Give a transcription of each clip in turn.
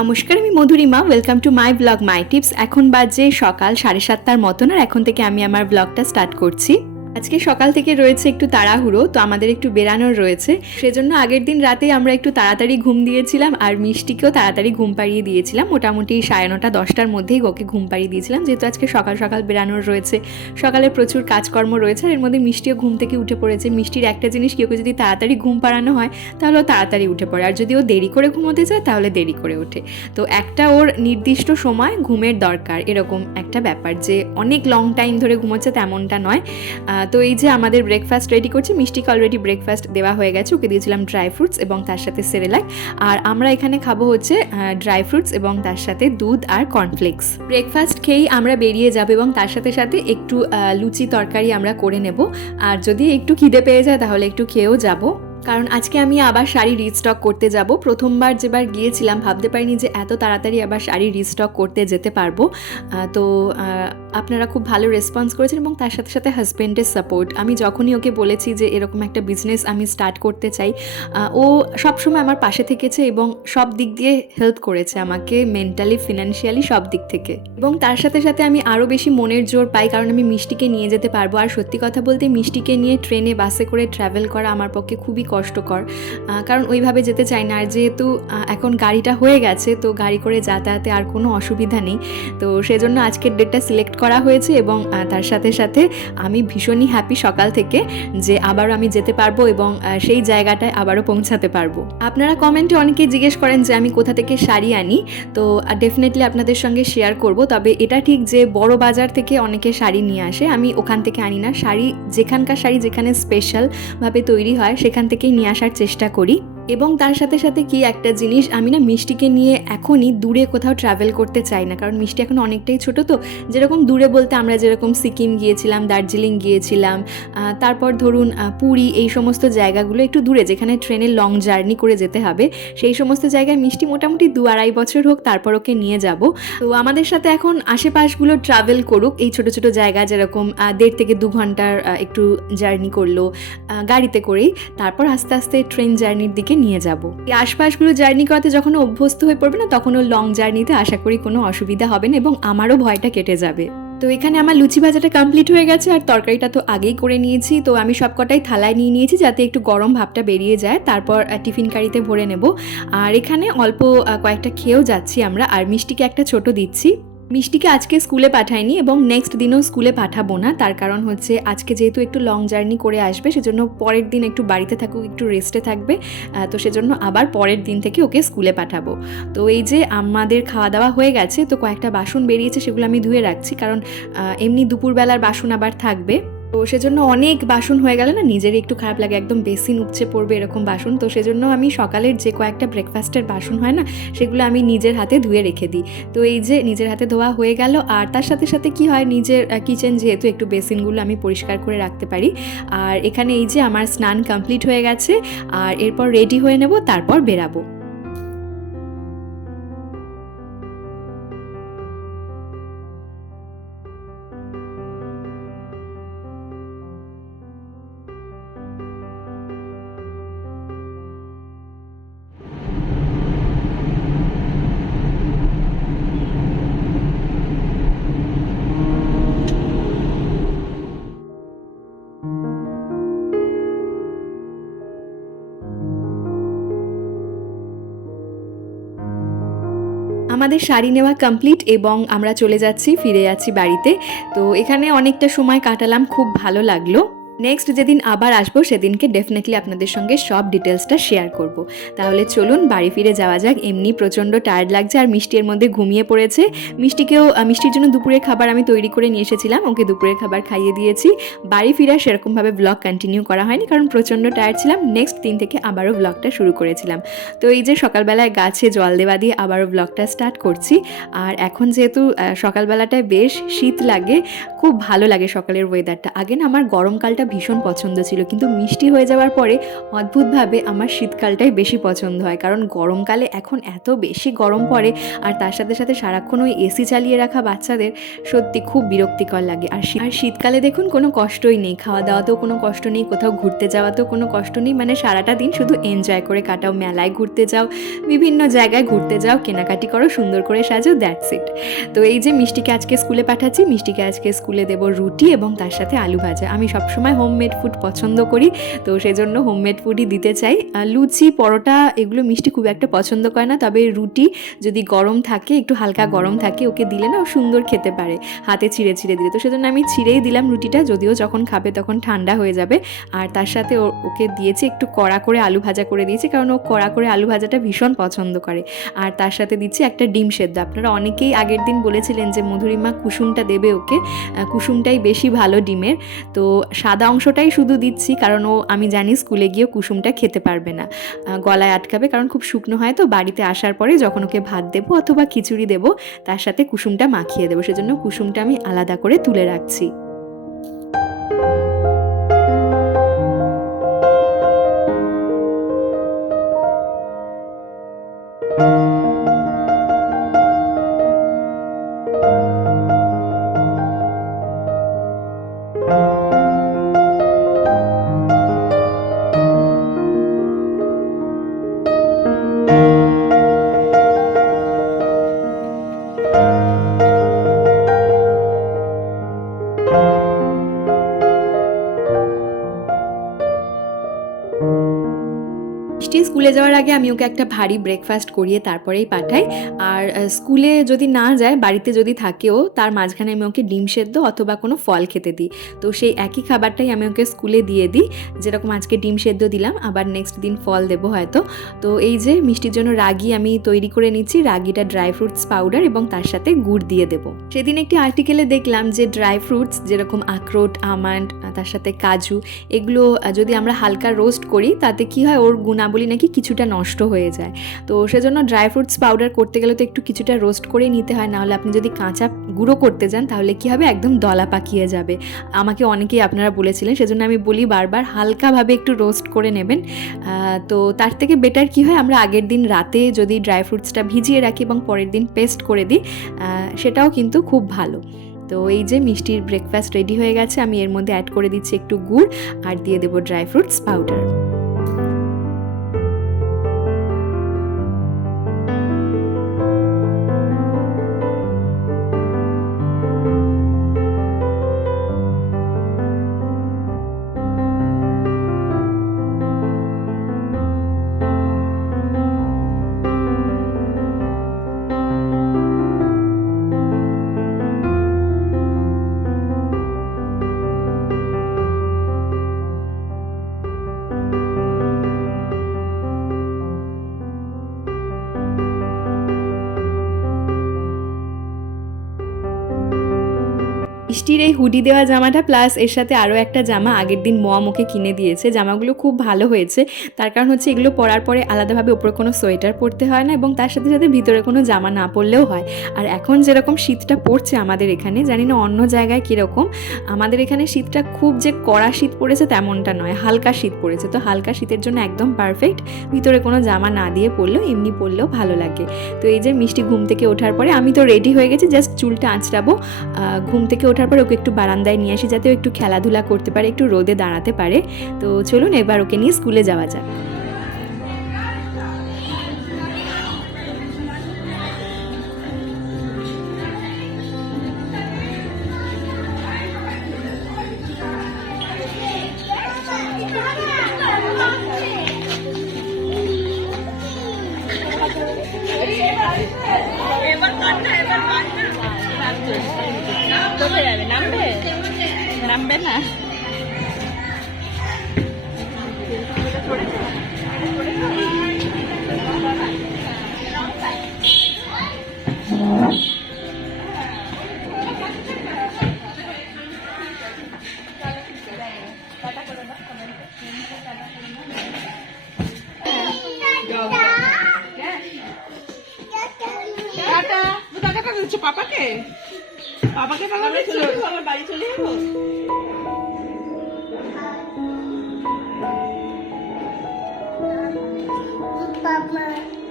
নমস্কার, আমি Madhurima. Welcome to my blog my tips এখন বাজে সকাল সাড়ে সাতটার মতন, আর এখন থেকে আমি আমার ব্লগটা স্টার্ট করছি। আজকে সকাল থেকে রয়েছে একটু তাড়াহুড়ো, তো আমাদের একটু বেরানোর রয়েছে। সেজন্য আগের দিন রাতে আমরা একটু তাড়াতাড়ি ঘুম দিয়েছিলাম আর মিষ্টিকেও তাড়াতাড়ি ঘুম পাড়িয়ে দিয়েছিলাম। মোটামুটি সাড়ে নটা, দশটার মধ্যেই ওকে ঘুম পাড়িয়ে দিয়েছিলাম। যেহেতু আজকে সকাল সকাল বেরানোর রয়েছে, সকালে প্রচুর কাজকর্ম রয়েছে আর এর মধ্যে মিষ্টিও ঘুম থেকে উঠে পড়েছে। মিষ্টির একটা জিনিস, কেউ যদি তাড়াতাড়ি ঘুম পাড়ানো হয়, তাহলে ও তাড়াতাড়ি উঠে পড়ে। আর যদি ও দেরি করে ঘুমোতে চায়, তাহলে দেরি করে ওঠে। তো একটা ওর নির্দিষ্ট সময় ঘুমের দরকার। এরকম একটা ব্যাপার যে অনেক লং টাইম ধরে ঘুমোচ্ছে তেমনটা নয়। তো এই যে আমাদের ব্রেকফাস্ট রেডি করছি মিষ্টিকে অলরেডি ব্রেকফাস্ট দেওয়া হয়ে গেছে, ওকে দিয়েছিলাম ড্রাই ফ্রুটস এবং তার সাথে সেরেলাক। আর আমরা এখানে খাব হচ্ছে ড্রাই ফ্রুটস এবং তার সাথে দুধ আর কর্নফ্লেক্স ব্রেকফাস্ট খেয়েই আমরা বেরিয়ে যাব এবং তার সাথে সাথে একটু লুচি তরকারি আমরা করে নেব। আর যদি একটু খিদে পেয়ে যায় তাহলে একটু খেয়েও যাব। কারণ আজকে আমি আবার শাড়ি রিস্টক করতে যাব। প্রথমবার যেবার গিয়েছিলাম, ভাবতে পারিনি যে এত তাড়াতাড়ি আবার শাড়ি রিস্টক করতে যেতে পারব। তো আপনারা খুব ভালো রেসপন্স করেছেন এবং তার সাথে সাথে হাজব্যান্ডের সাপোর্ট আমি যখনই ওকে বলেছি যে এরকম একটা বিজনেস আমি স্টার্ট করতে চাই ও সবসময় আমার পাশে থেকেছে এবং সব দিক দিয়ে হেল্প করেছে আমাকে মেন্টালি ফিনান্সিয়ালি সব দিক থেকে। এবং তার সাথে সাথে আমি আরও বেশি মনের জোর পাই, কারণ আমি মিষ্টিকে নিয়ে যেতে পারব। আর সত্যি কথা বলতে, মিষ্টিকে নিয়ে ট্রেনে বাসে করে ট্রাভেল করা আমার পক্ষে খুবই কষ্টকর। কারণ ওইভাবে যেতে চাই না। আর যেহেতু এখন গাড়িটা হয়ে গেছে, তো গাড়ি করে যাতায়াতে আর কোনো অসুবিধা নেই। তো সেজন্য আজকের ডেটটা সিলেক্ট করা হয়েছে এবং তার সাথে সাথে আমি ভীষণই হ্যাপি সকাল থেকে যে আবারও আমি যেতে পারব এবং সেই জায়গাটায় আবারও পৌঁছাতে পারব। আপনারা কমেন্টে অনেকেই জিজ্ঞেস করেন যে আমি কোথা থেকে শাড়ি আনি। তো ডেফিনেটলি আপনাদের সঙ্গে শেয়ার করব। তবে এটা ঠিক যে বড় বাজার থেকে অনেকে শাড়ি নিয়ে আসে। আমি ওখান থেকে আনি না। শাড়ি, যেখানকার শাড়ি যেখানে স্পেশালভাবে তৈরি হয়, সেখান থেকেই নিয়ে আসার চেষ্টা করি। এবং তার সাথে সাথে কি একটা জিনিস, আমি না মিষ্টিকে নিয়ে এখনই দূরে কোথাও ট্রাভেল করতে চাই না। কারণ মিষ্টি এখন অনেকটাই ছোট তো। যেরকম দূরে বলতে আমরা যেরকম সিকিম গিয়েছিলাম, দার্জিলিং গিয়েছিলাম তারপর ধরুন পুরী এই সমস্ত জায়গাগুলো একটু দূরে, যেখানে ট্রেনে লং জার্নি করে যেতে হবে, সেই সমস্ত জায়গায় মিষ্টি মোটামুটি দু আড়াই বছর হোক, তারপর ওকে নিয়ে যাব। তো আমাদের সাথে এখন আশেপাশগুলো ট্রাভেল করুক, এই ছোট ছোট জায়গা যেরকম দেড় থেকে দু ঘণ্টার একটু জার্নি করল গাড়িতে করেই, তারপর আস্তে আস্তে ট্রেন জার্নির দিকে নিয়ে যাব। এই আশপাশগুলো জার্নি করাতে যখন অভ্যস্ত হয়ে পড়বে না, তখন ও লং জার্নিতে আশা করি কোনো অসুবিধা হবে না এবং আমারও ভয়টা কেটে যাবে। তো এখানে আমার লুচি ভাজাটা কমপ্লিট হয়ে গেছে আর তরকারিটা তো আগেই করে নিয়েছি। তো আমি সবকটাই থালায় নিয়ে নিয়েছি যাতে একটু গরম ভাবটা বেরিয়ে যায়। তারপর টিফিন কারিতে ভরে নেব। আর এখানে অল্প কয়েকটা খেয়েও যাচ্ছি আমরা। আর মিষ্টিকে একটা ছোট দিচ্ছি। মিষ্টিকে আজকে স্কুলে পাঠায়নি এবং নেক্সট দিনও স্কুলে পাঠাবো না। তার কারণ হচ্ছে আজকে যেহেতু একটু লং জার্নি করে আসবে, সেজন্য পরের দিন একটু বাড়িতে থাকুক, একটু রেস্টে থাকবে তো সেজন্য আবার পরের দিন থেকে ওকে স্কুলে পাঠাবো। তো এই যে আমাদের খাওয়া দাওয়া হয়ে গেছে, তো কয়েকটা বাসন বেরিয়েছে, সেগুলো আমি ধুয়ে রাখছি, কারণ এমনি দুপুরবেলার বাসন আবার থাকবে। তো সেজন্য অনেক বাসন হয়ে গেলে না নিজেরই একটু খারাপ লাগে। একদম বেসিন উপচে পড়বে এরকম বাসন। তো সেজন্য আমি সকালের যে কয়েকটা ব্রেকফাস্টের বাসন হয় না, সেগুলো আমি নিজের হাতে ধুয়ে রেখে দিই। তো এই যে নিজের হাতে ধোয়া হয়ে গেল, আর তার সাথে সাথে কি হয়, নিজের কিচেন যেহেতু একটু বেসিনগুলো আমি পরিষ্কার করে রাখতে পারি। আর এখানে এই যে আমার স্নান কমপ্লিট হয়ে গেছে, আর এরপর রেডি হয়ে নেব, তারপর বেরাবো। আমাদের শাড়ি নেওয়া কমপ্লিট এবং আমরা চলে যাচ্ছি, ফিরে যাচ্ছি বাড়িতে। তো এখানে অনেকটা সময় কাটালাম, খুব ভালো লাগল। নেক্সট যেদিন আবার আসব, সেদিনকে ডেফিনেটলি আপনাদের সঙ্গে সব ডিটেলসটা শেয়ার করব। তাহলে চলুন বাড়ি ফিরে যাওয়া যাক। এমনি প্রচণ্ড টায়ার্ড লাগছে আর মিষ্টির মধ্যে ঘুমিয়ে পড়েছে। মিষ্টিকেও মিষ্টির জন্য দুপুরের খাবার আমি তৈরি করে নিয়ে এসেছিলাম। ওকে দুপুরের খাবার খাইয়ে দিয়েছি। বাড়ি ফিরে সেরকমভাবে ব্লগ কন্টিনিউ করা হয়নি, কারণ প্রচণ্ড টায়ার্ড ছিলাম। নেক্সট দিন থেকে আবারও ব্লগটা শুরু করেছিলাম। তো এই যে সকালবেলায় গাছে জল দেওয়া দিয়ে আবারও ব্লগটা স্টার্ট করছি। আর এখন যেহেতু সকালবেলাটায় বেশ শীত লাগে, খুব ভালো লাগে সকালের ওয়েদারটা আগে না আমার গরমকালটা গরমকালটা ভীষণ পছন্দ ছিল, কিন্তু মিষ্টি হয়ে যাওয়ার পরে অদ্ভুতভাবে আমার শীতকালটাই বেশি পছন্দ হয়। কারণ গরমকালে এখন এত বেশি গরম পড়ে আর তার সাথে সাথে সারাক্ষণ ওই এসি চালিয়ে রাখা বাচ্চাদের সত্যি খুব বিরক্তিকর লাগে। আর আর শীতকালে দেখুন কোনো কষ্টই নেই। খাওয়া দাওয়াতেও কোনো কষ্ট নেই, কোথাও ঘুরতে যাওয়াতেও কোনো কষ্ট নেই। মানে সারাটা দিন শুধু এনজয় করে কাটাও, মেলায় ঘুরতে যাও, বিভিন্ন জায়গায় ঘুরতে যাও, কেনাকাটি করো, সুন্দর করে সাজো দ্যাটস ইট তো এই যে মিষ্টিকে আজকে স্কুলে পাঠাচ্ছি, মিষ্টিকে আজকে স্কুলে দেবো রুটি এবং তার সাথে আলু ভাজা। আমি সবসময় হোমমেড ফুড পছন্দ করি, তো সেজন্য হোমমেড ফুডই দিতে চাই। লুচি, পরোটা এগুলো মিষ্টি খুব একটা পছন্দ করে না, তবে রুটি যদি গরম থাকে, একটু হালকা গরম থাকে, ওকে দিলে না ও সুন্দর খেতে পারে, হাতে ছিঁড়ে ছিঁড়ে দিলে। তো সেজন্য আমি ছিঁড়েই দিলাম রুটিটা, যদিও যখন খাবে তখন ঠান্ডা হয়ে যাবে। আর তার সাথে ওকে দিয়েছি একটু কড়া করে আলু ভাজা করে দিয়েছি, কারণ ও কড়া করে আলু ভাজাটা ভীষণ পছন্দ করে। আর তার সাথে দিচ্ছি একটা ডিম সেদ্ধ। আপনারা অনেকেই আগের দিন বলেছিলেন যে মধুরিমা কুসুমটা দেবে ওকে কুসুমটাই বেশি ভালো ডিমের। তো সাদা অংশটাই শুধু দিচ্ছি, কারণ ও, আমি জানি স্কুলে গিয়ে কুসুমটা খেতে পারবে না। গলায় আটকাবে, কারণ খুব শুকনো হয় তো, বাড়িতে আসার পরে যখন ওকে ভাত দেবো অথবা খিচুড়ি দেবো, তার সাথে কুসুমটা মাখিয়ে দেবো। সেজন্য কুসুমটা আমি আলাদা করে তুলে রাখছি। আগে আমি ওকে একটা ভারী ব্রেকফাস্ট করিয়ে তারপরেই পাঠাই। আর স্কুলে যদি না যায়, বাড়িতে যদি থাকেও, তার মাঝখানে আমি ওকে ডিম সেদ্ধ অথবা কোনো ফল খেতে দিই। তো সেই একই খাবারটাই আমি ওকে স্কুলে দিয়ে দিই। যেরকম আজকে ডিম সেদ্ধ দিলাম, আবার নেক্সট দিন ফল দেবো হয়তো। তো এই যে মিষ্টির জন্য রাগি আমি তৈরি করে নিচ্ছি, রাগিটা ড্রাই ফ্রুটস পাউডার এবং তার সাথে গুড় দিয়ে দেবো। সেদিন একটি আর্টিকেলে দেখলাম যে ড্রাই ফ্রুটস যেরকম আখরোট, আমান্ড তার সাথে কাজু, এগুলো যদি আমরা হালকা রোস্ট করি, তাতে কি হয়, ওর গুণাবলী নাকি কিছুটা নষ্ট হয়ে যায়। তো সেজন্য ড্রাই ফ্রুটস পাউডার করতে গেলে তো একটু কিছুটা রোস্ট করে নিতে হয়, নাহলে আপনি যদি কাঁচা গুঁড়ো করতে যান, তাহলে কি হবে? একদম দলা পাকিয়ে যাবে। আমাকে অনেকেই আপনারা বলেছিলেন, সেজন্য আমি বলি বারবার, হালকাভাবে একটু রোস্ট করে নেবেন। তো তার থেকে বেটার কি হয়? আমরা আগের দিন রাতে যদি ড্রাই ফ্রুটসটা ভিজিয়ে রাখি এবং পরের দিন পেস্ট করে দিই সেটাও কিন্তু খুব ভালো। তো এই যে মিষ্টির ব্রেকফাস্ট রেডি হয়ে গেছে, আমি এর মধ্যে অ্যাড করে দিচ্ছি একটু গুড়, আর দিয়ে দেবো ড্রাই ফ্রুটস পাউডার মিষ্টির এই হুডি দেওয়া জামাটা, প্লাস এর সাথে আরও একটা জামা আগের দিন মম কিনে দিয়েছে। জামাগুলো খুব ভালো হয়েছে। তার কারণ হচ্ছে এগুলো পরার পরে আলাদাভাবে ওপরে কোনো সোয়েটার পরতে হয় না এবং তার সাথে সাথে ভিতরে কোনো জামা না পরলেও হয়। আর এখন যেরকম শীতটা পড়ছে আমাদের এখানে, জানি না অন্য জায়গায় কীরকম, আমাদের এখানে শীতটা খুব যে কড়া শীত পড়েছে তেমনটা নয়, হালকা শীত পড়েছে। তো হালকা শীতের জন্য একদম পারফেক্ট ভিতরে কোনো জামা না দিয়ে পরলেও, এমনি পরলেও ভালো লাগে। তো এই যে মিষ্টি ঘুম থেকে ওঠার পরে, আমি তো রেডি হয়ে গেছি জাস্ট চুলটা আঁচড়াবো। ঘুম থেকে ওঠার পর ওকে একটু বারান্দায় নিয়ে আসি যাতে একটু খেলাধুলা করতে পারে, একটু রোদে দাঁড়াতে পারে। তো চলুন এবার ওকে নিয়ে স্কুলে যাওয়া যাক। হচ্ছে পাপাকে? পাপাকে পাগা দিচ্ছ আমার বাড়ি চলে যাব।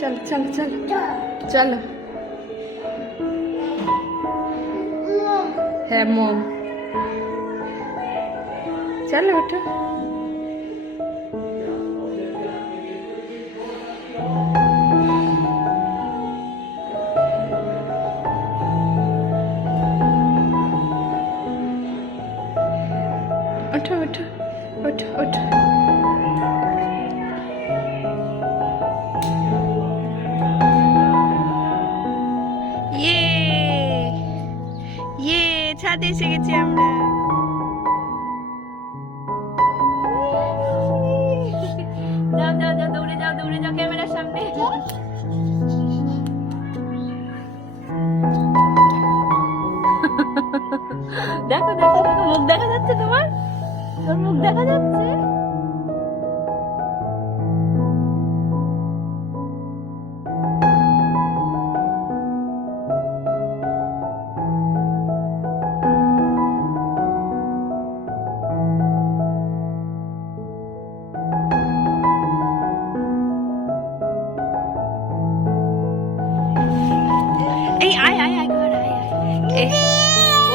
চল চল চল। চলো। হ্যাঁ মম। চলো ওঠো। ছাদে এসে গেছি আমরা। যাও যাও যাও, দৌড়ে যাও দৌড়ে যাও ক্যামেরার সামনে। দেখো দেখো দেখো, মুখ দেখা যাচ্ছে তোমার? তোর মুখ দেখা যাচ্ছে?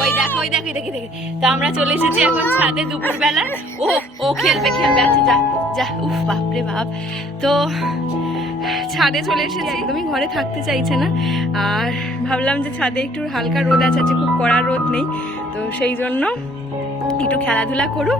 ওই দেখো ওই দেখো দেখি দেখি। তো আমরা চলে এসেছি এখন ছাদে দুপুর বেলা ও ও খেলবে খেলবে। আছে যা যা। উফ, বাপরে বাপ। তো ছাদে চলে এসেছি। একদমই ঘরে থাকতে চাইছে না। আর ভাবলাম যে ছাদে একটু হালকা রোদ আছে খুব কড়া রোদ নেই। তো সেই জন্য একটু খেলাধুলা করুক।